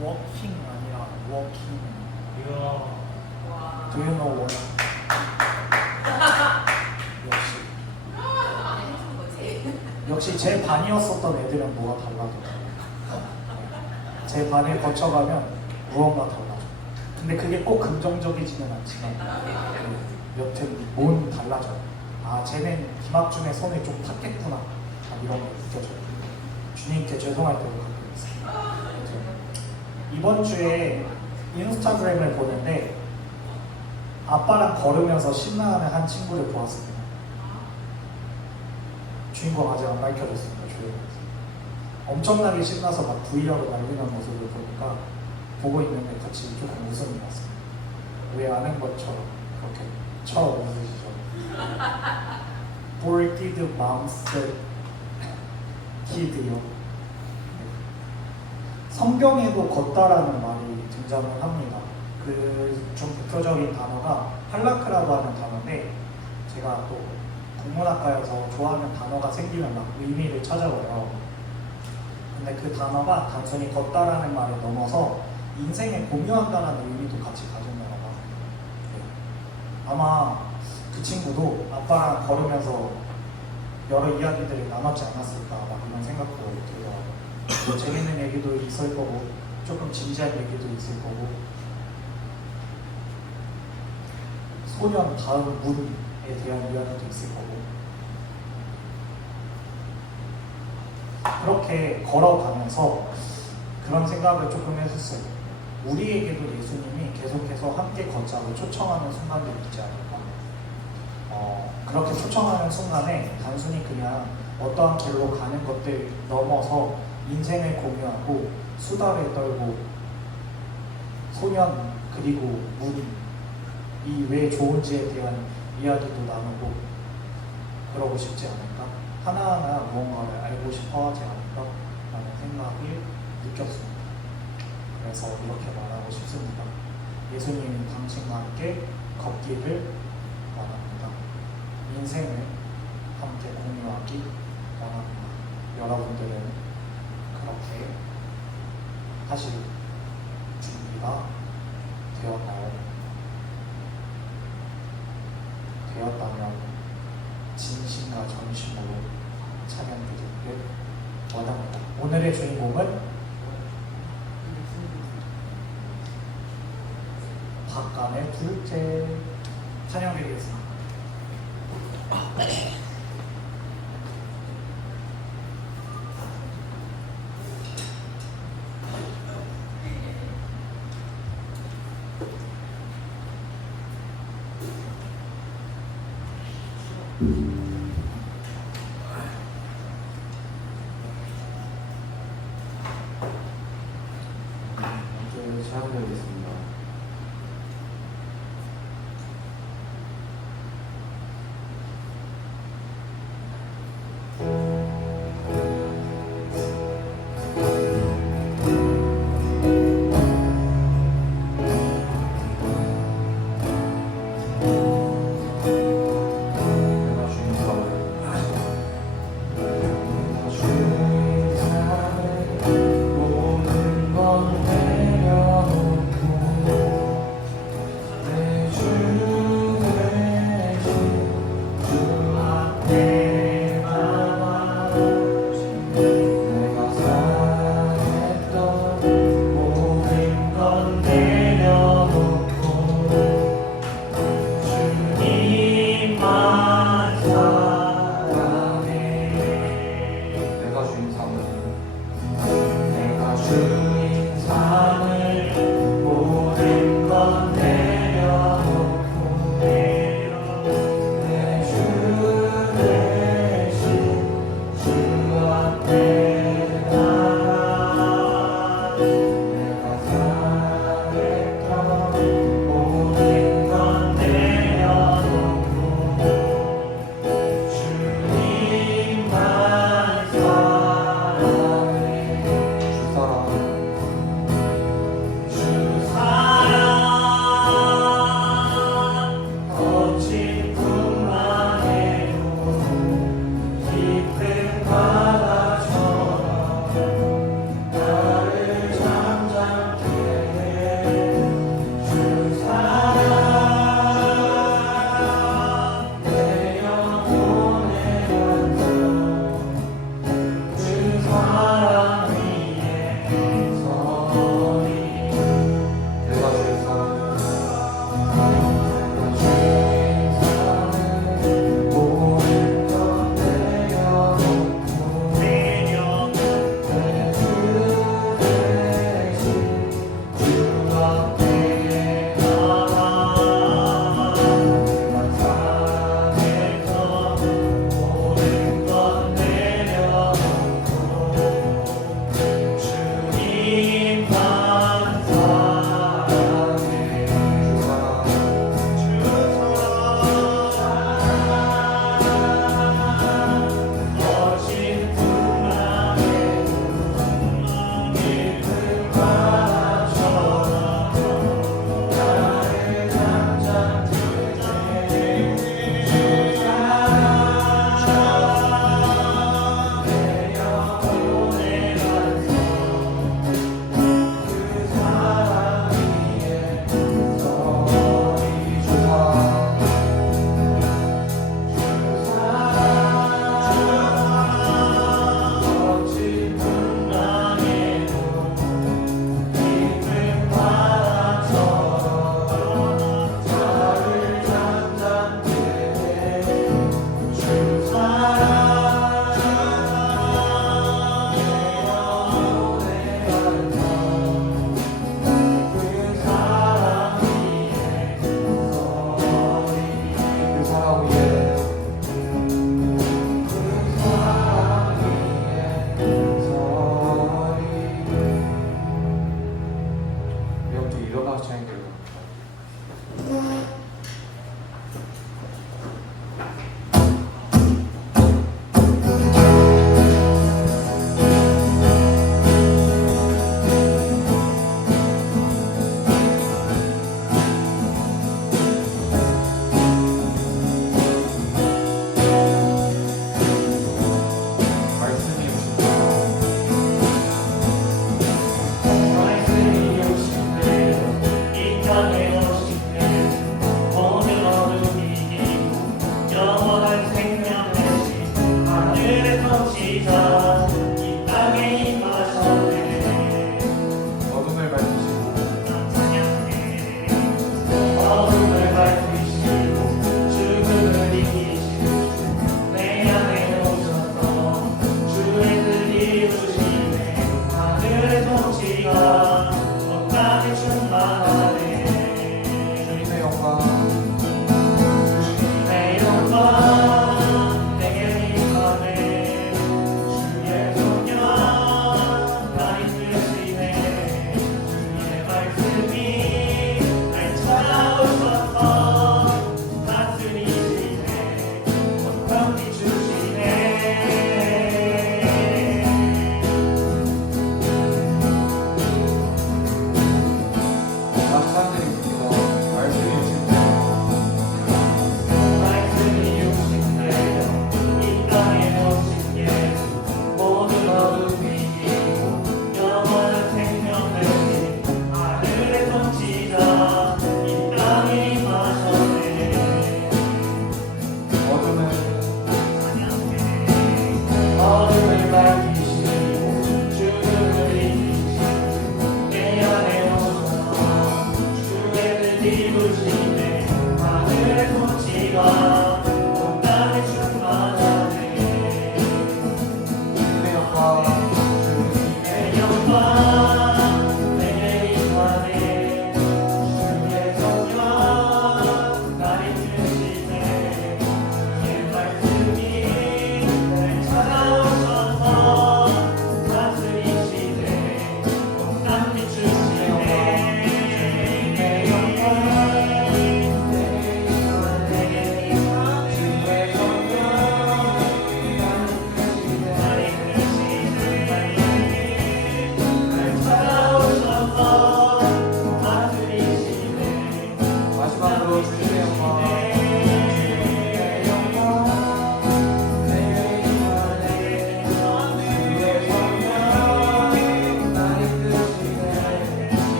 워킹 아니라 워킹. 이야. Do you know what? 역시 제 반이었었던 애들은 뭐가 달라졌어요. 제 반을 거쳐가면 무언가 달라져. 근데 그게 꼭 긍정적이지는 않지만 여튼 뭔 달라져. 아 쟤는 김학준의 손을 좀 탔겠구나. 아, 이런 게 느껴져요. 주님께 죄송할 때도 가끔 있어요. 이번 주에 인스타그램을 보는데 아빠랑 걸으면서 신나하는 한 친구를 보았습니다. 주인공 아직 안 밝혀졌습니다. 조용해서. 엄청나게 신나서 막 브이로그 날리는 모습을 보니까 보고 있는데 같이 조금 웃음이 났습니다. 왜 아는 것처럼 그렇게 웃으시죠? 볼티드 맘스 키드요. 성경에도 걷다라는 말이 등장을 합니다. 그 좀 대표적인 단어가 할라크라고 하는 단어인데 제가 또 국문학과여서 좋아하는 단어가 생기면 막 의미를 찾아봐요. 근데 그 단어가 단순히 걷다라는 말을 넘어서 인생에 공유한다는 의미도 같이 가진 거라고 합니다. 아마 그 친구도 아빠랑 걸으면서 여러 이야기들을 나눴지 않았을까 막 이런 생각도 들어요. 뭐 재밌는 얘기도 있을 거고 조금 진지한 얘기도 있을 거고 소년 다음 문에 대한 이야기도 있을 거고 그렇게 걸어가면서 그런 생각을 조금 했었어요. 우리에게도 예수님이 계속해서 함께 걷자고 초청하는 순간들이 있지 않을까. 그렇게 초청하는 순간에 단순히 그냥 어떠한 길로 가는 것들 넘어서 인생을 공유하고 수다를 떨고 소년 그리고 문이 왜 좋은지에 대한 이야기도 나누고 그러고 싶지 않을까? 하나하나 무언가를 알고 싶어 하지 않을까? 라는 생각을 느꼈습니다. 그래서 이렇게 말하고 싶습니다. 예수님이 당신과 함께 걷기를 원합니다. 인생을 함께 공유하기 원합니다. 여러분들은 그렇게 하실 준비가 되었나요? 되었다면 진심과 전심으로 찬양드리기를 원합니다. 오늘의 주인공은 박간의 둘째 찬양드리겠습니다. 먼저 찬양드리겠습니다.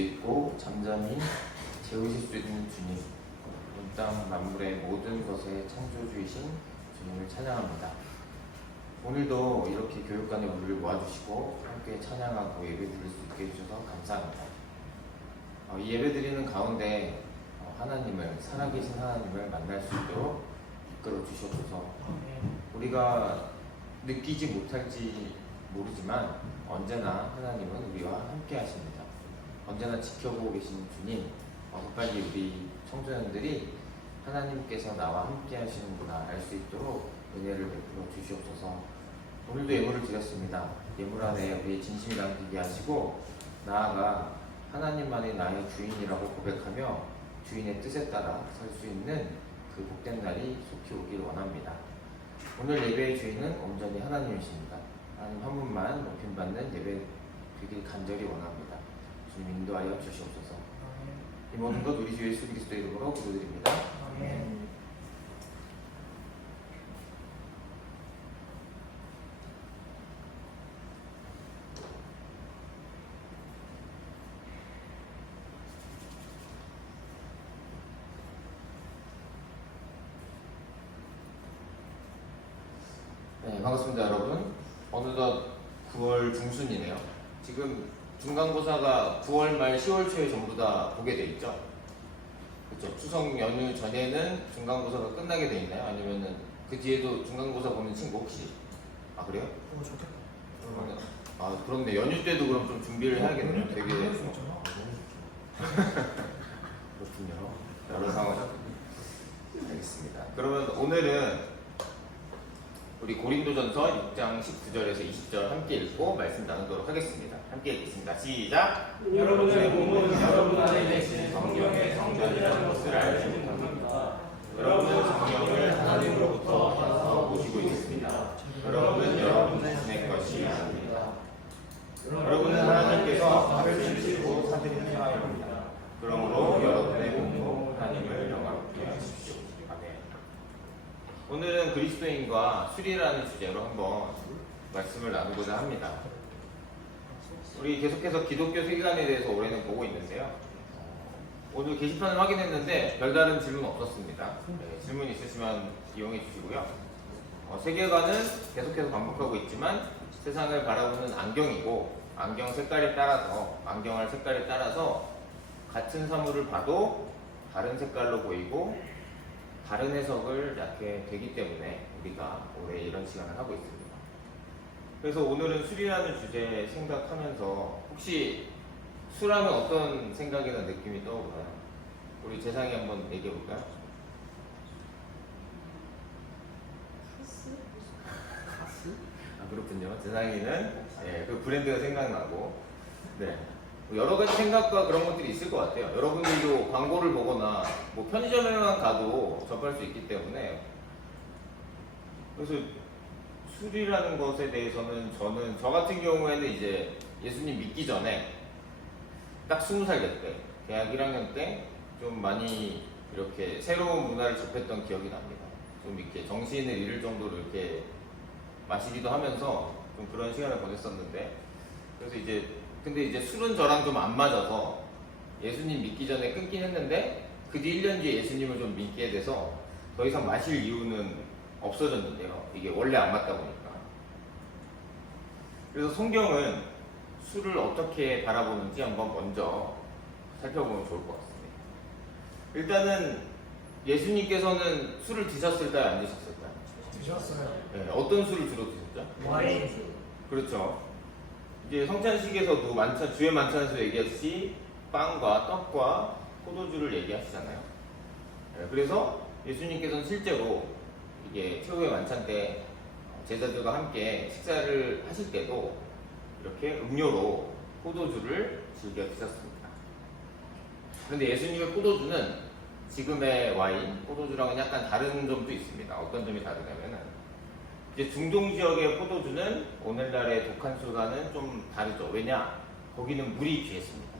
있고 잠잠히 재우실 수 있는 주님, 온 땅 만물의 모든 것의 창조주이신 주님을 찬양합니다. 오늘도 이렇게 교육관의 우리를 모아주시고 함께 찬양하고 예배 드릴 수 있게 해주셔서 감사합니다. 이 예배 드리는 가운데 하나님을, 살아계신 하나님을 만날 수 있도록 이끌어 주시옵소서. 우리가 느끼지 못할지 모르지만 언제나 하나님은 우리와 함께 하십니다. 언제나 지켜보고 계신 주님, 빨리 우리 청소년들이 하나님께서 나와 함께 하시는구나 알 수 있도록 은혜를 베풀어 주시옵소서. 오늘도 예물을 드렸습니다. 예물 안에 우리의 진심이 담기게 하시고 나아가 하나님만이 나의 주인이라고 고백하며 주인의 뜻에 따라 살 수 있는 그 복된 날이 속히 오길 원합니다. 오늘 예배의 주인은 온전히 하나님이십니다. 하나님 한 분만 높임받는 예배 되길 간절히 원합니다. 주님 인도하여 주시옵소서. 이 모든 것 우리 주 예수 그리스도 이름으로 기도드립니다. 아멘. 네, 반갑습니다, 여러분. 어느덧 9월 중순이네요. 지금 중간고사가 9월 말 10월 초에 전부 다 보게 돼 있죠. 그렇죠. 추석 연휴 전에는 중간고사가 끝나게 돼 있나요? 아니면은 그 뒤에도 중간고사 보는 친구 혹시? 아, 그래요? 좋겠다. 아, 그런데 연휴 때도 그럼 좀 준비를 해야겠네요. 되게. 그렇군요. 여러 상황. 알겠습니다. 그러면 오늘은 우리 고린도전서 6장 19절에서 20절 함께 읽고 말씀 나누도록 하겠습니다. 함께 읽겠습니다. 시작! 여러분의 몸은 여러분 안에 계신 성령의 성전이라는 것을 알지 못합니다. 여러분은 성령을 하나님으로부터 받아서 모시고 있습니다. 여러분은 여러분 자신의 것이 아닙니다. 여러분은 하나님께서 밥을 주시고 사드리는 사람입니다. 그러므로 여러분의 몸으로 하나님을 영화롭게 하십시오. 아멘. 오늘은 그리스도인과 술이라는 주제로 한번 말씀을 나누고자 합니다. 우리 계속해서 기독교 세계관에 대해서 올해는 보고 있는데요. 오늘 게시판을 확인했는데 별다른 질문 없었습니다. 네, 질문 있으시면 이용해 주시고요. 세계관은 계속해서 반복하고 있지만 세상을 바라보는 안경이고 안경알 색깔에 따라서 같은 사물을 봐도 다른 색깔로 보이고 다른 해석을 낳게 되기 때문에 우리가 올해 이런 시간을 하고 있습니다. 그래서 오늘은 술이라는 주제 생각하면서 혹시 술하면 어떤 생각이나 느낌이 떠오르나요? 우리 재상이 한번 얘기해 볼까요? 아, 그렇군요. 재상이는 그 브랜드가 생각나고, 네. 여러 가지 생각과 그런 것들이 있을 것 같아요. 여러분들도 광고를 보거나 뭐 편의점에만 가도 접할 수 있기 때문에. 그래서 술이라는 것에 대해서는 저 같은 경우에는 이제 예수님 믿기 전에 딱 20살 때, 대학 1학년 때 좀 많이 이렇게 새로운 문화를 접했던 기억이 납니다. 좀 이렇게 정신을 잃을 정도로 이렇게 마시기도 하면서 좀 그런 시간을 보냈었는데, 그래서 근데 이제 술은 저랑 좀 안 맞아서 예수님 믿기 전에 끊긴 했는데 그 뒤 1년 뒤에 예수님을 좀 믿게 돼서 더 이상 마실 이유는 없어졌는데요. 이게 원래 안 맞다 보니까. 그래서 성경은 술을 어떻게 바라보는지 한번 먼저 살펴보면 좋을 것 같습니다. 일단은 예수님께서는 술을 드셨을까요? 안 드셨을까요? 드셨어요. 네, 어떤 술을 주로 드셨죠? 와인. 그렇죠. 이제 성찬식에서도 주의 만찬에서 얘기했듯이 빵과 떡과 포도주를 얘기하시잖아요. 네, 그래서 예수님께서는 실제로 이게 최후의 만찬 때 제자들과 함께 식사를 하실 때도 이렇게 음료로 포도주를 즐겨 드셨습니다. 그런데 예수님의 포도주는 지금의 와인, 포도주랑은 약간 다른 점도 있습니다. 어떤 점이 다르냐면은 이제 중동 지역의 포도주는 오늘날의 독한 술과는 좀 다르죠. 왜냐? 거기는 물이 귀했습니다.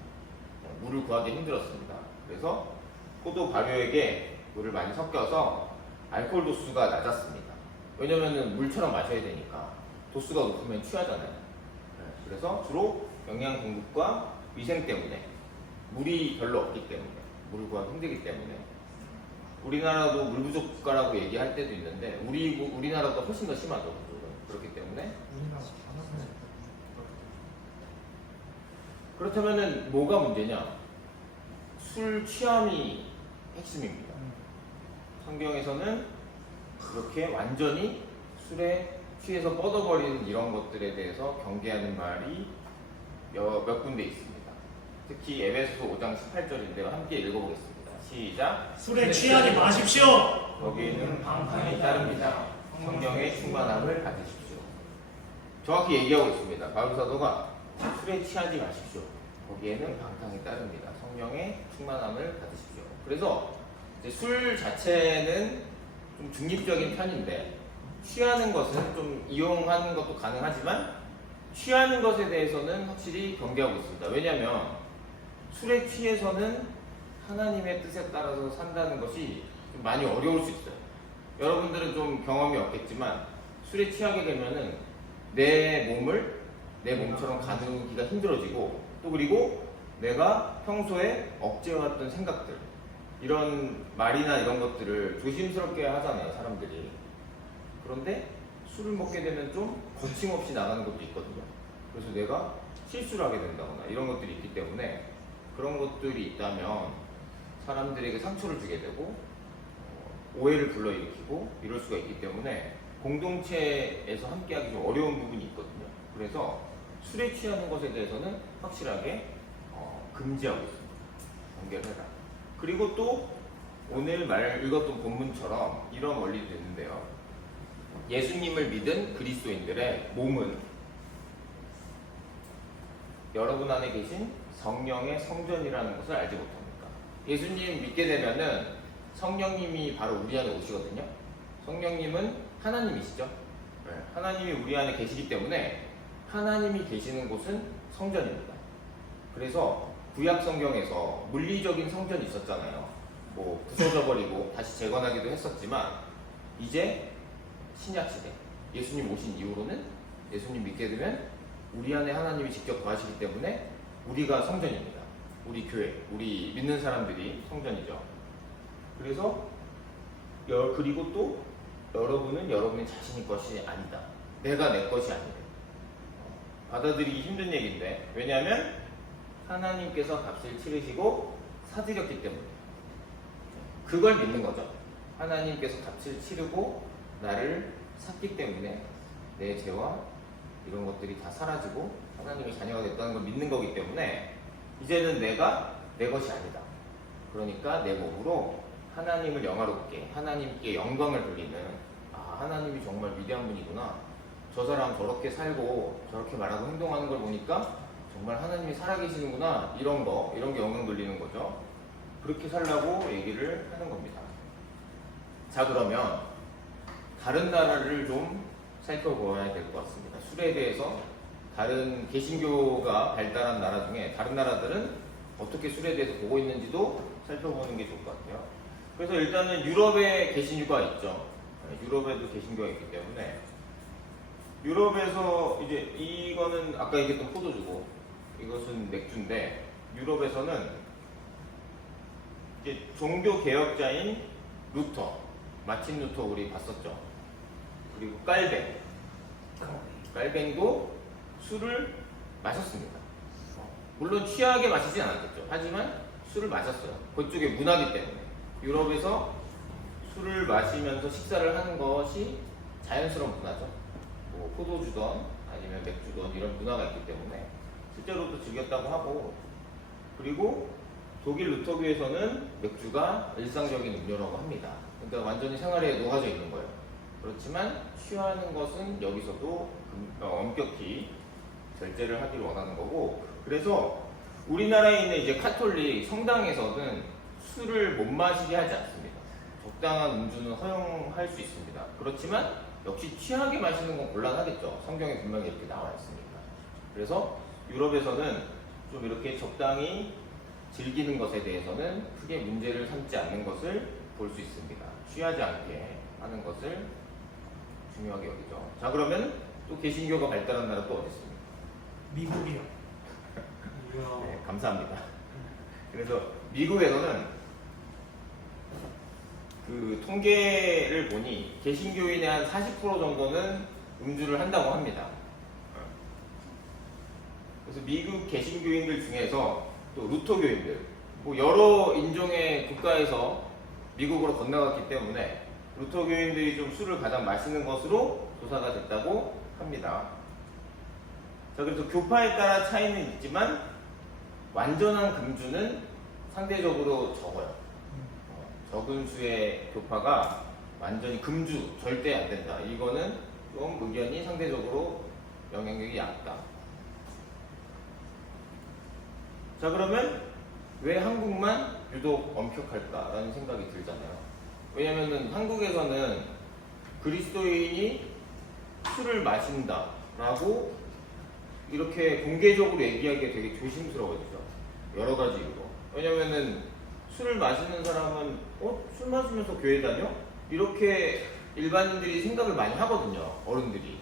물을 구하기 힘들었습니다. 그래서 포도 발효액에 물을 많이 섞여서 알코올 도수가 낮았습니다. 왜냐면은 물처럼 마셔야 되니까 도수가 높으면 취하잖아요. 그래서 주로 영양 공급과 위생 때문에 물이 별로 없기 때문에, 물을 구하기 힘들기 때문에. 우리나라도 물 부족가라고 얘기할 때도 있는데 우리나라보다 훨씬 더 심하죠. 그렇기 때문에. 그렇다면은 뭐가 문제냐? 술 취함이 핵심입니다. 성경에서는 이렇게 완전히 술에 취해서 뻗어버리는 이런 것들에 대해서 경계하는 말이 몇 군데 있습니다. 특히 에베소서 5장 18절인데요. 함께 읽어보겠습니다. 시작. 술에 취하지 마십시오. 거기에는 방탕이 따릅니다. 성령의 충만함을 받으십시오. 정확히 얘기하고 있습니다. 바울 사도가 술에 취하지 마십시오. 거기에는 방탕이 따릅니다. 성령의 충만함을 받으십시오. 그래서 이제 술 자체는 좀 중립적인 편인데 취하는 것은 좀 이용하는 것도 가능하지만 취하는 것에 대해서는 확실히 경계하고 있습니다. 왜냐하면 술에 취해서는 하나님의 뜻에 따라서 산다는 것이 좀 많이 어려울 수 있어요. 여러분들은 좀 경험이 없겠지만 술에 취하게 되면은 내 몸을 내 몸처럼 가누기가 힘들어지고 또 그리고 내가 평소에 억제해왔던 생각들 이런 말이나 이런 것들을 조심스럽게 하잖아요, 사람들이. 그런데 술을 먹게 되면 좀 거침없이 나가는 것도 있거든요. 그래서 내가 실수를 하게 된다거나 이런 것들이 있기 때문에 그런 것들이 있다면 사람들에게 상처를 주게 되고 오해를 불러일으키고 이럴 수가 있기 때문에 공동체에서 함께하기 좀 어려운 부분이 있거든요. 그래서 술에 취하는 것에 대해서는 확실하게 금지하고 있습니다. 경계를 해라. 그리고 또 오늘 읽었던 본문처럼 이런 원리도 있는데요. 예수님을 믿은 그리스도인들의 몸은 여러분 안에 계신 성령의 성전이라는 것을 알지 못합니까? 예수님 믿게 되면은 성령님이 바로 우리 안에 오시거든요. 성령님은 하나님이시죠. 네, 하나님이 우리 안에 계시기 때문에 하나님이 계시는 곳은 성전입니다. 그래서 구약 성경에서 물리적인 성전이 있었잖아요. 뭐 부서져 버리고 다시 재건하기도 했었지만 이제 신약 시대 예수님 오신 이후로는 예수님 믿게 되면 우리 안에 하나님이 직접 거하시기 때문에 우리가 성전입니다. 우리 교회, 우리 믿는 사람들이 성전이죠. 그래서 그리고 또 여러분은 여러분의 자신의 것이 아니다. 내가 내 것이 아니다. 받아들이기 힘든 얘기인데 왜냐하면 하나님께서 값을 치르시고 사드렸기 때문에 그걸 믿는 거죠. 하나님께서 값을 치르고 나를 샀기 때문에 내 죄와 이런 것들이 다 사라지고 하나님의 자녀가 됐다는 걸 믿는 거기 때문에 이제는 내가 내 것이 아니다. 그러니까 내 몸으로 하나님을 영화롭게 하나님께 영광을 돌리는 하나님이 정말 위대한 분이구나. 저 사람 저렇게 살고 저렇게 말하고 행동하는 걸 보니까 정말 하나님이 살아계시는구나. 이런 게 영광 돌리는 거죠. 그렇게 살라고 얘기를 하는 겁니다. 자, 그러면 다른 나라를 좀 살펴보아야 될 것 같습니다. 술에 대해서 다른 개신교가 발달한 나라 중에 다른 나라들은 어떻게 술에 대해서 보고 있는지도 살펴보는 게 좋을 것 같아요. 그래서 일단은 유럽에 개신교가 있죠. 유럽에도 개신교가 있기 때문에 유럽에서 이제 이거는 아까 얘기했던 포도주고 이것은 맥주인데 유럽에서는 이제 종교 개혁자인 루터, 마틴 루터 우리 봤었죠. 그리고 깔뱅도 술을 마셨습니다. 물론 취하게 마시진 않았겠죠. 하지만 술을 마셨어요. 그쪽의 문화기 때문에. 유럽에서 술을 마시면서 식사를 하는 것이 자연스러운 문화죠. 뭐 포도주든 아니면 맥주든 이런 문화가 있기 때문에 실제로도 즐겼다고 하고, 그리고 독일 루터교에서는 맥주가 일상적인 음료라고 합니다. 그러니까 완전히 생활에 녹아져 있는 거예요. 그렇지만 취하는 것은 여기서도 엄격히 절제를 하기를 원하는 거고, 그래서 우리나라에 있는 이제 카톨릭 성당에서는 술을 못 마시게 하지 않습니다. 적당한 음주는 허용할 수 있습니다. 그렇지만 역시 취하게 마시는 건 곤란하겠죠. 성경에 분명히 이렇게 나와 있으니까. 그래서 유럽에서는 좀 이렇게 적당히 즐기는 것에 대해서는 크게 문제를 삼지 않는 것을 볼 수 있습니다. 취하지 않게 하는 것을 중요하게 여기죠. 자, 그러면 또 개신교가 발달한 나라 또 어디 있습니까? 미국이요. 네, 감사합니다. 그래서 미국에서는 그 통계를 보니 개신교인의 한 40% 정도는 음주를 한다고 합니다. 그래서 미국 개신교인들 중에서 또 루터교인들, 뭐 여러 인종의 국가에서 미국으로 건너갔기 때문에 루터교인들이 좀 술을 가장 마시는 것으로 조사가 됐다고 합니다. 자, 그래서 교파에 따라 차이는 있지만 완전한 금주는 상대적으로 적어요. 적은 수의 교파가 완전히 금주 절대 안 된다. 이거는 좀 의견이 상대적으로 영향력이 얕다. 자, 그러면 왜 한국만 유독 엄격할까라는 생각이 들잖아요. 왜냐면은 한국에서는 그리스도인이 술을 마신다라고 이렇게 공개적으로 얘기하기가 되게 조심스러워지죠. 여러 가지 이유로. 왜냐면은 술을 마시는 사람은 술 마시면서 교회 다녀? 이렇게 일반인들이 생각을 많이 하거든요. 어른들이.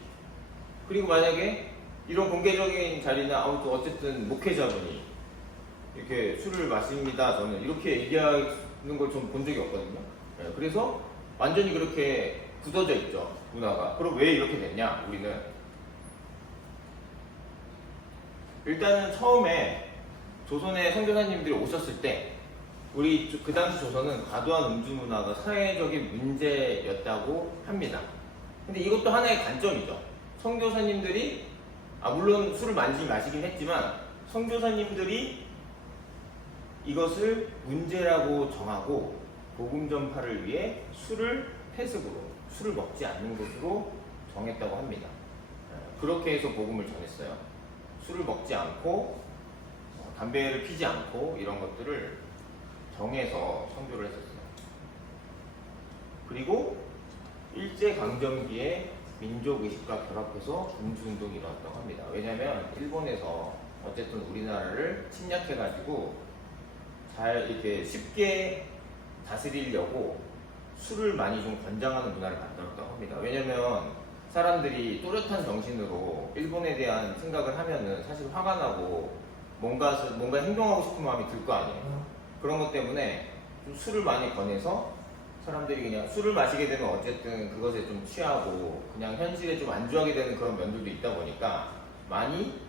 그리고 만약에 이런 공개적인 자리나 어쨌든 목회자분이 이렇게 술을 마십니다. 저는 이렇게 얘기하는 걸 좀 본 적이 없거든요. 네, 그래서 완전히 그렇게 굳어져 있죠. 문화가. 그럼 왜 이렇게 됐냐? 우리는 일단은 처음에 조선의 선교사님들이 오셨을 때 우리 그 당시 조선은 과도한 음주 문화가 사회적인 문제였다고 합니다. 근데 이것도 하나의 관점이죠. 선교사님들이 물론 술을 많이 마시긴 했지만 선교사님들이 이것을 문제라고 정하고 복음 전파를 위해 술을 폐습으로 술을 먹지 않는 것으로 정했다고 합니다. 그렇게 해서 복음을 전했어요. 술을 먹지 않고 담배를 피지 않고 이런 것들을 정해서 선교를 했었어요. 그리고 일제강점기에 민족의식과 결합해서 금주운동이 일어났다고 합니다. 왜냐하면 일본에서 어쨌든 우리나라를 침략해가지고 잘 이렇게 쉽게 다스리려고 술을 많이 좀 권장하는 문화를 만들었다고 합니다. 왜냐면 사람들이 또렷한 정신으로 일본에 대한 생각을 하면은 사실 화가 나고 뭔가 행동하고 싶은 마음이 들 거 아니에요. 그런 것 때문에 좀 술을 많이 권해서 사람들이 그냥 술을 마시게 되면 어쨌든 그것에 좀 취하고 그냥 현실에 좀 안주하게 되는 그런 면들도 있다 보니까 많이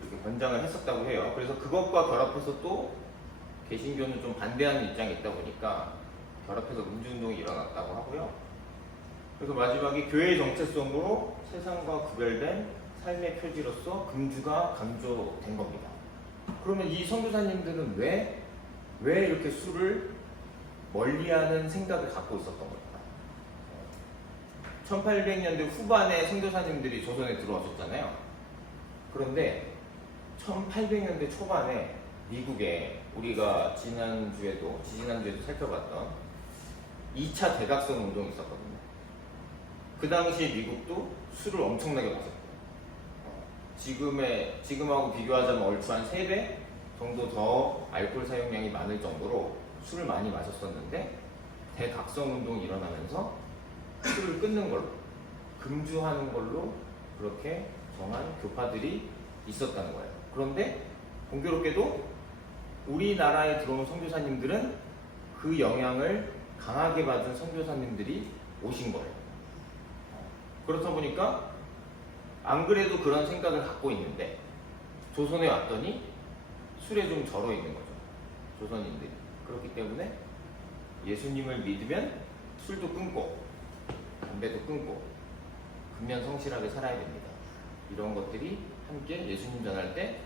이렇게 권장을 했었다고 해요. 그래서 그것과 결합해서 또 개신교는 좀 반대하는 입장이 있다 보니까 결합해서 음주운동이 일어났다고 하고요. 그래서 마지막에 교회의 정체성으로 세상과 구별된 삶의 표지로서 금주가 강조된 겁니다. 그러면 이 선교사님들은 왜 이렇게 술을 멀리하는 생각을 갖고 있었던 걸까? 1800년대 후반에 선교사님들이 조선에 들어왔었잖아요. 그런데 1800년대 초반에 미국에 우리가 지지난주에도 살펴봤던 2차 대각성 운동이 있었거든요. 그 당시에 미국도 술을 엄청나게 마셨고요. 지금하고 비교하자면 얼추 한 3배 정도 더 알코올 사용량이 많을 정도로 술을 많이 마셨었는데 대각성 운동이 일어나면서 술을 끊는 걸로, 금주하는 걸로 그렇게 정한 교파들이 있었다는 거예요. 그런데 공교롭게도 우리나라에 들어온 선교사님들은 그 영향을 강하게 받은 선교사님들이 오신 거예요. 그렇다 보니까 안 그래도 그런 생각을 갖고 있는데 조선에 왔더니 술에 좀 절어 있는 거죠. 조선인들이. 그렇기 때문에 예수님을 믿으면 술도 끊고 담배도 끊고 근면 성실하게 살아야 됩니다. 이런 것들이 함께 예수님 전할 때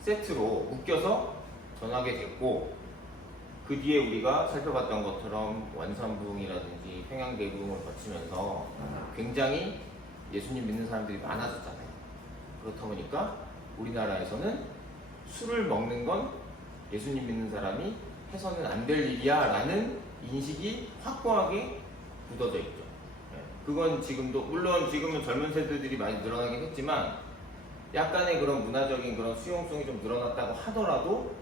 세트로 묶여서 전하게 됐고, 그 뒤에 우리가 살펴봤던 것처럼 원산부흥이라든지 평양대부흥을 거치면서 굉장히 예수님 믿는 사람들이 많아졌잖아요. 그렇다 보니까 우리나라에서는 술을 먹는 건 예수님 믿는 사람이 해서는 안 될 일이야 라는 인식이 확고하게 굳어져 있죠. 그건 지금도, 물론 지금은 젊은 세대들이 많이 늘어나긴 했지만 약간의 그런 문화적인 그런 수용성이 좀 늘어났다고 하더라도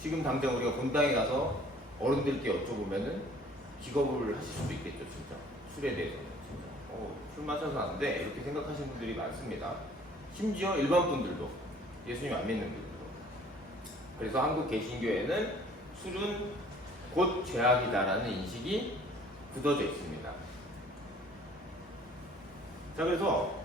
지금 당장 우리가 본당에 가서 어른들께 여쭤보면은 기겁을 하실 수도 있겠죠. 진짜 술에 대해서는 진짜 술 마셔서 안 돼 이렇게 생각하시는 분들이 많습니다. 심지어 일반 분들도, 예수님 안 믿는 분들도. 그래서 한국 개신교에는 술은 곧 죄악이다라는 인식이 굳어져 있습니다. 자, 그래서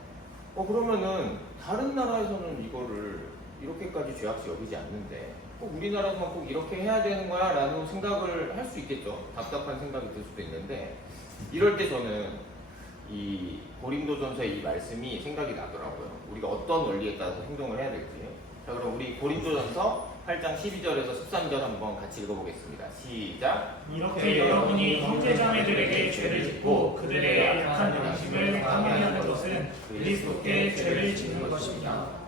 그러면은 다른 나라에서는 이거를 이렇게까지 죄악시 여기지 않는데 꼭 우리나라에서만 꼭 이렇게 해야 되는 거야? 라는 생각을 할 수 있겠죠. 답답한 생각이 들 수도 있는데 이럴 때 저는 이 고린도전서의 이 말씀이 생각이 나더라고요. 우리가 어떤 원리에 따라서 행동을 해야 될지. 자, 그럼 우리 고린도전서 8장 12절에서 13절 한번 같이 읽어보겠습니다. 시작. 이렇게 여러분이 형제자매들에게 죄를 짓고 그들의 약한 양심을 강요하는 것은 그리스도께 죄를 짓는 것입니다.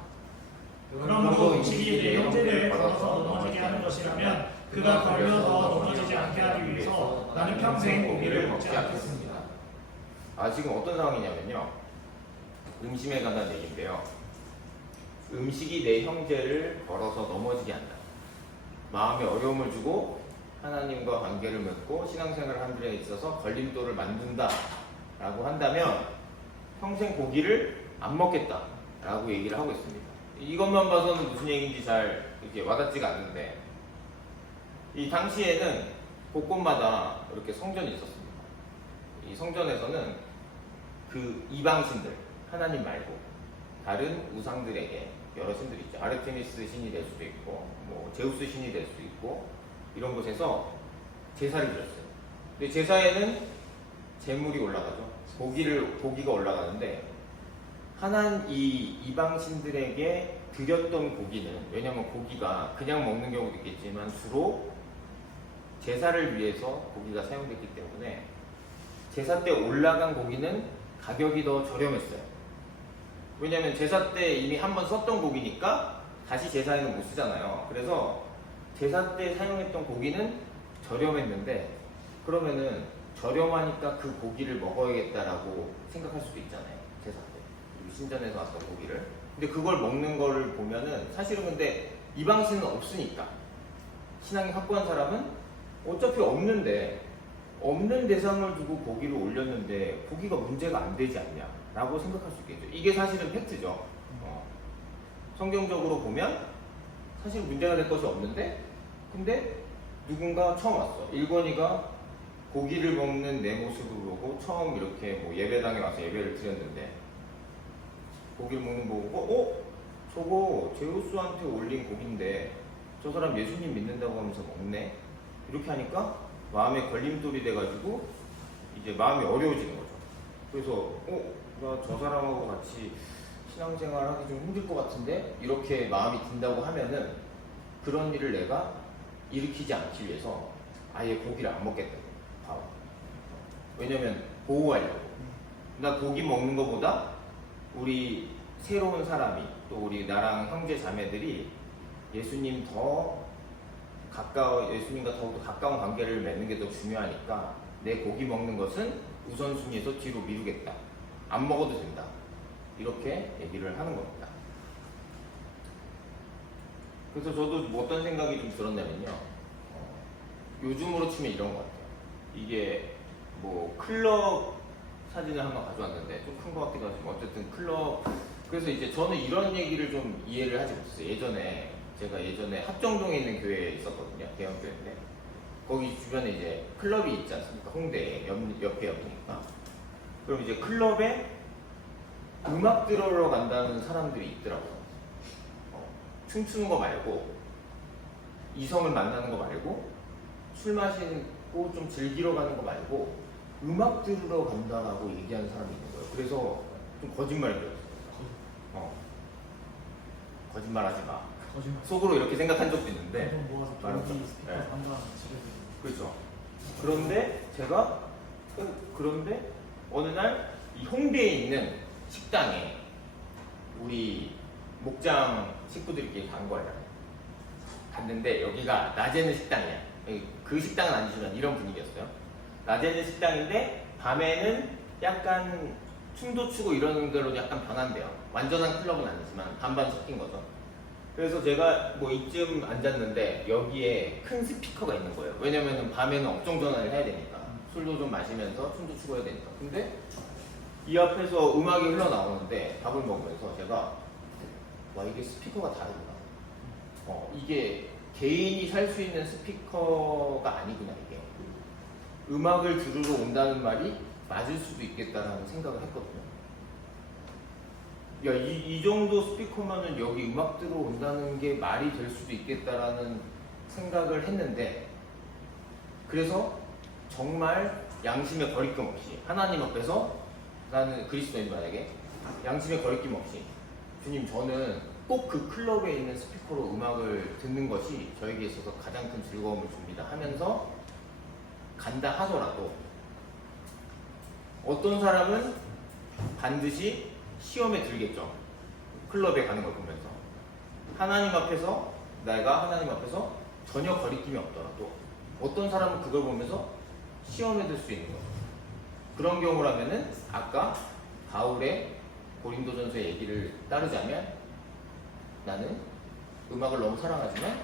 그러므로 음식이 내 형제를 걸어서 넘어지게 하는 것이라면 그가 걸려서 넘어지지 않게 하기 위해서 나는 평생 고기를 먹지 않겠습니다. 지금 어떤 상황이냐면요. 음식에 관한 얘기인데요. 음식이 내 형제를 걸어서 넘어지게 한다. 마음에 어려움을 주고 하나님과 관계를 맺고 신앙생활을 하는 데 있어서 걸림돌을 만든다 라고 한다면 평생 고기를 안 먹겠다 라고 얘기를 하고 있습니다. 이것만 봐서는 무슨 얘기인지 잘 이렇게 와닿지가 않는데 이 당시에는 곳곳마다 이렇게 성전이 있었습니다. 이 성전에서는 그 이방신들, 하나님 말고 다른 우상들에게 여러 신들이 있죠. 아르테미스 신이 될 수도 있고 뭐 제우스 신이 될 수도 있고 이런 곳에서 제사를 드렸어요. 근데 제사에는 제물이 올라가죠. 고기가 올라가는데 이 이방신들에게 드렸던 고기는, 왜냐하면 고기가 그냥 먹는 경우도 있겠지만 주로 제사를 위해서 고기가 사용됐기 때문에 제사 때 올라간 고기는 가격이 더 저렴했어요. 왜냐하면 제사 때 이미 한번 썼던 고기니까 다시 제사에는 못 쓰잖아요. 그래서 제사 때 사용했던 고기는 저렴했는데 그러면은 저렴하니까 그 고기를 먹어야겠다라고 생각할 수도 있잖아요. 제사 때 신전에서 왔던 고기를. 근데 그걸 먹는 거를 보면은 사실은 근데 이방신은 없으니까 신앙이 확고한 사람은 어차피 없는 대상을 두고 고기를 올렸는데 고기가 문제가 안 되지 않냐라고 생각할 수 있겠죠. 이게 사실은 팩트죠. 성경적으로 보면 사실 문제가 될 것이 없는데 근데 누군가 처음 왔어. 일권이가 고기를 먹는 내 모습을 보고 처음 이렇게 뭐 예배당에 와서 예배를 드렸는데 고기를 먹는 거 보고 저거 제우스한테 올린 고기인데 저 사람 예수님 믿는다고 하면서 먹네? 이렇게 하니까 마음에 걸림돌이 돼가지고 이제 마음이 어려워지는 거죠. 그래서 나 저 사람하고 같이 신앙생활 하기 좀 힘들 것 같은데 이렇게 마음이 든다고 하면은 그런 일을 내가 일으키지 않기 위해서 아예 고기를 안 먹겠다. 바로. 왜냐면 보호하려고. 나 고기 먹는 것보다 우리 새로운 사람이 또 우리 나랑 형제 자매들이 예수님과 더욱더 가까운 관계를 맺는 게 더 중요하니까 내 고기 먹는 것은 우선순위에서 뒤로 미루겠다. 안 먹어도 된다. 이렇게 얘기를 하는 겁니다. 그래서 저도 뭐 어떤 생각이 좀 들었냐면요. 요즘으로 치면 이런 것 같아요. 이게 뭐 클럽 사진을 한번 가져왔는데 좀 큰 것 같기도 하지만 어쨌든 클럽. 그래서 이제 저는 이런 얘기를 좀 이해를 하지 못했어요. 제가 예전에 합정동에 있는 교회에 있었거든요. 대형교회인데 거기 주변에 이제 클럽이 있지 않습니까? 홍대에 옆에 옆이니까. 그럼 이제 클럽에 음악 들으러 간다는 사람들이 있더라고요. 춤추는 거 말고 이성을 만나는 거 말고 술 마시고 좀 즐기러 가는 거 말고 음악 들으러 간다라고 얘기하는 사람이 있는 거예요. 그래서 좀 거짓말 들었어요. 거짓말하지 마. 속으로 이렇게 생각한 적도 있는데 말하자. 네. 그렇죠. 그런데 어느 날 이 홍대에 있는 식당에 우리 목장 식구들끼리 간 거예요. 갔는데 여기가 낮에는 식당이야. 그 식당은 아니지만 이런 분위기였어요. 낮에는 식당인데 밤에는 약간 춤도 추고 이러는 대로 약간 변한대요. 완전한 클럽은 아니지만 반반 섞인 거죠. 그래서 제가 뭐 이쯤 앉았는데 여기에 큰 스피커가 있는 거예요. 왜냐면은 밤에는 업종 전환을 해야 되니까 술도 좀 마시면서 춤도 추고 해야 되니까. 근데 이 앞에서 음악이 흘러나오는데 밥을 먹으면서 제가 와 이게 스피커가 다르구나. 이게 개인이 살 수 있는 스피커가 아니구나 이게. 음악을 들으러 온다는 말이 맞을 수도 있겠다라는 생각을 했거든요. 야, 이 정도 스피커면은 여기 음악 들어온다는 게 말이 될 수도 있겠다라는 생각을 했는데, 그래서 정말 양심의 거리낌 없이 하나님 앞에서, 나는 그리스도인 만약에 양심의 거리낌 없이, 주님 저는 꼭 그 클럽에 있는 스피커로 음악을 듣는 것이 저에게 있어서 가장 큰 즐거움을 줍니다 하면서 간다 하더라도, 어떤 사람은 반드시 시험에 들겠죠. 클럽에 가는 걸 보면서 하나님 앞에서, 내가 하나님 앞에서 전혀 거리낌이 없더라도 어떤 사람은 그걸 보면서 시험에 들 수 있는 거예요. 그런 경우라면은 아까 바울의 고린도전서 얘기를 따르자면, 나는 음악을 너무 사랑하지만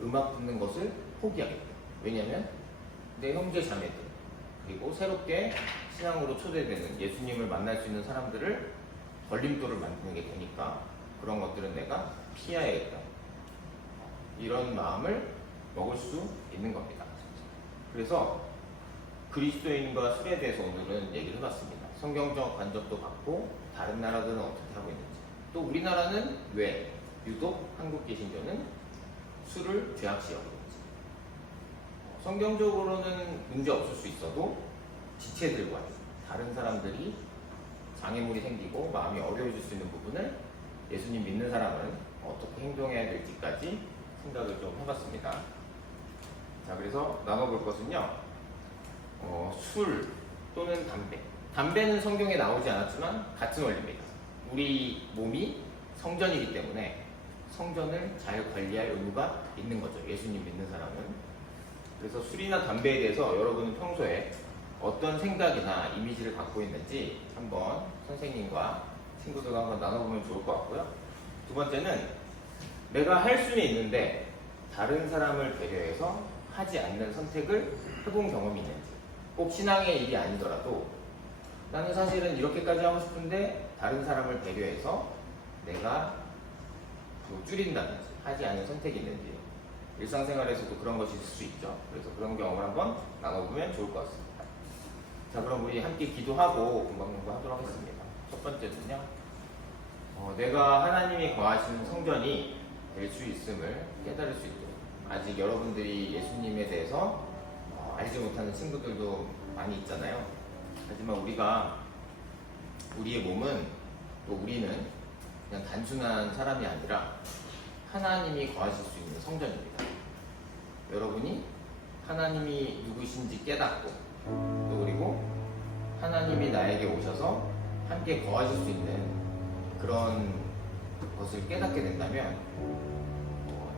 음악 듣는 것을 포기하겠다. 왜냐하면 내 형제 자매들, 그리고 새롭게 신앙으로 초대되는 예수님을 만날 수 있는 사람들을 걸림돌을 만드는 게 되니까 그런 것들은 내가 피해야겠다. 이런 마음을 먹을 수 있는 겁니다. 그래서 그리스도인과 술에 대해서 오늘은 얘기를 해봤습니다. 성경적 간접도 받고 다른 나라들은 어떻게 하고 있는지, 또 우리나라는 왜 유독 한국 개신교는 술을 죄악시 여기는지. 성경적으로는 문제 없을 수 있어도 지체들과 다른 사람들이 장애물이 생기고 마음이 어려워질 수 있는 부분을 예수님 믿는 사람은 어떻게 행동해야 될지까지 생각을 좀 해봤습니다. 자, 그래서 나눠볼 것은요, 술 또는 담배. 담배는 성경에 나오지 않았지만 같은 원리입니다. 우리 몸이 성전이기 때문에 성전을 잘 관리할 의무가 있는 거죠, 예수님 믿는 사람은. 그래서 술이나 담배에 대해서 여러분은 평소에 어떤 생각이나 이미지를 갖고 있는지 한번 선생님과 친구들과 한번 나눠보면 좋을 것 같고요. 두 번째는 내가 할 수는 있는데 다른 사람을 배려해서 하지 않는 선택을 해본 경험이 있는지. 꼭 신앙의 일이 아니더라도 나는 사실은 이렇게까지 하고 싶은데 다른 사람을 배려해서 내가 뭐 줄인다든지 하지 않는 선택이 있는지. 일상생활에서도 그런 것이 있을 수 있죠. 그래서 그런 경험을 한번 나눠보면 좋을 것 같습니다. 자, 그럼 우리 함께 기도하고 금방 하도록 하겠습니다. 첫 번째는요, 내가 하나님이 거하시는 성전이 될 수 있음을 깨달을 수 있도록. 아직 여러분들이 예수님에 대해서 알지 못하는 친구들도 많이 있잖아요. 하지만 우리의 몸은, 또 우리는 그냥 단순한 사람이 아니라 하나님이 거하실 수 있는 성전입니다. 여러분이 하나님이 누구신지 깨닫고, 또 그리고 하나님이 나에게 오셔서 함께 거하실 수 있는 그런 것을 깨닫게 된다면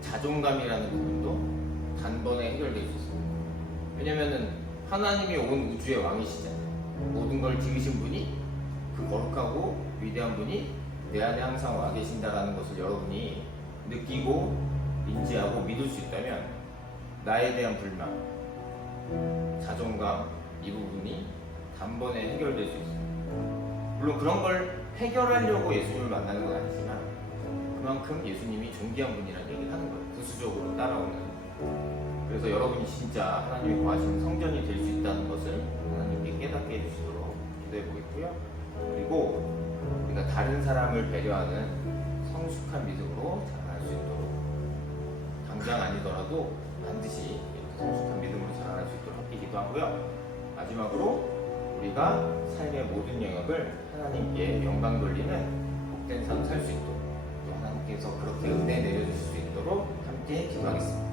자존감이라는 부분도 단번에 해결될 수 있습니다. 왜냐면은 하나님이 온 우주의 왕이시잖아요. 모든 걸 지으신 분이, 그 거룩하고 위대한 분이 내 안에 항상 와 계신다라는 것을 여러분이 느끼고 인지하고 믿을 수 있다면 나에 대한 불만, 자존감, 이 부분이 단번에 해결될 수 있습니다. 물론 그런 걸 해결하려고 예수님을 만나는 건 아니지만 그만큼 예수님이 존귀한 분이라는 얘기를 하는 거예요. 부수적으로 따라오는. 그래서 여러분이 진짜 하나님이 거하시는 성전이 될 수 있다는 것을 하나님께 깨닫게 해주시도록 기도해 보겠고요. 그리고 우리가 다른 사람을 배려하는 성숙한 믿음으로 자라날 수 있도록, 당장 아니더라도 반드시 이렇게 성숙한 믿음으로 자라날 수 있도록 함께 기도하고요. 마지막으로 우리가 삶의 모든 영역을 하나님께 영광 돌리는 복된 삶 살 수 있도록, 또 하나님께서 그렇게 은혜 내려주실 수 있도록 함께 기도하겠습니다.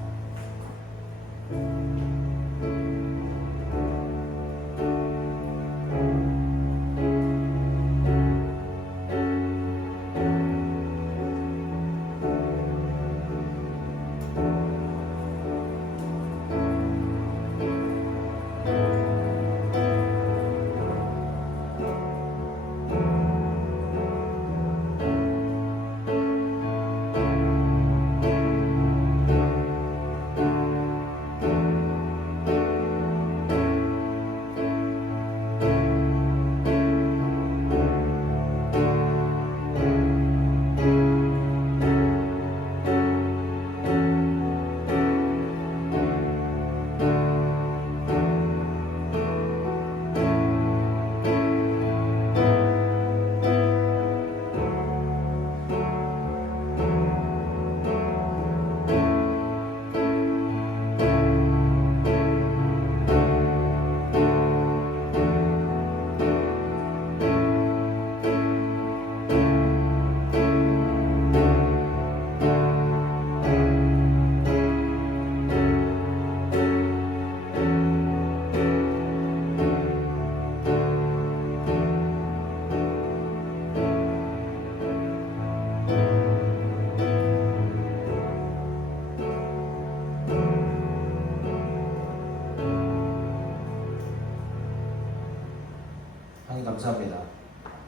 감사합니다.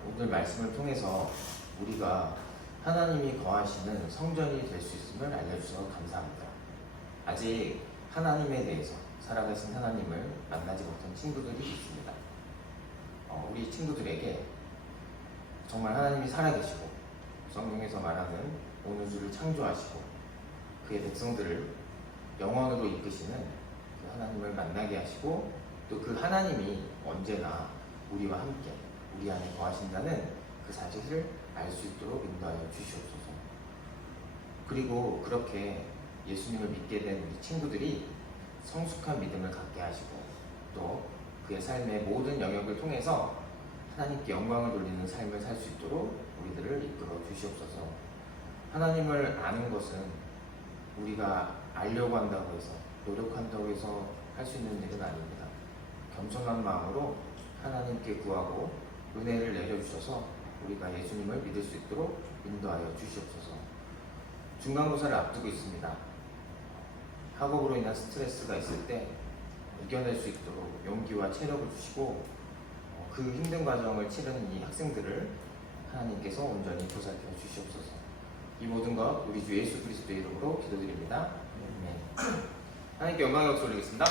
오늘 말씀을 통해서 우리가 하나님이 거하시는 성전이 될 수 있음을 알려주셔서 감사합니다. 아직 하나님에 대해서 살아계신 하나님을 만나지 못한 친구들이 있습니다. 우리 친구들에게 정말 하나님이 살아계시고 성경에서 말하는 온 우주를 창조하시고 그의 백성들을 영원으로 이끄시는 그 하나님을 만나게 하시고 또 그 하나님이 언제나 우리와 함께 우리 안에 거하신다는 그 사실을 알 수 있도록 인도하여 주시옵소서. 그리고 그렇게 예수님을 믿게 된 우리 친구들이 성숙한 믿음을 갖게 하시고 또 그의 삶의 모든 영역을 통해서 하나님께 영광을 돌리는 삶을 살 수 있도록 우리들을 이끌어 주시옵소서. 하나님을 아는 것은 우리가 알려고 한다고 해서 노력한다고 해서 할 수 있는 일은 아닙니다. 겸손한 마음으로 하나님께 구하고 은혜를 내려주셔서 우리가 예수님을 믿을 수 있도록 인도하여 주시옵소서. 중간고사를 앞두고 있습니다. 학업으로 인한 스트레스가 있을 때 이겨낼 수 있도록 용기와 체력을 주시고 그 힘든 과정을 치르는 이 학생들을 하나님께서 온전히 보살펴 주시옵소서. 이 모든 것 우리 주 예수 그리스도의 이름으로 기도드립니다. 아멘. 하나님께 영광의 박수 올리겠습니다.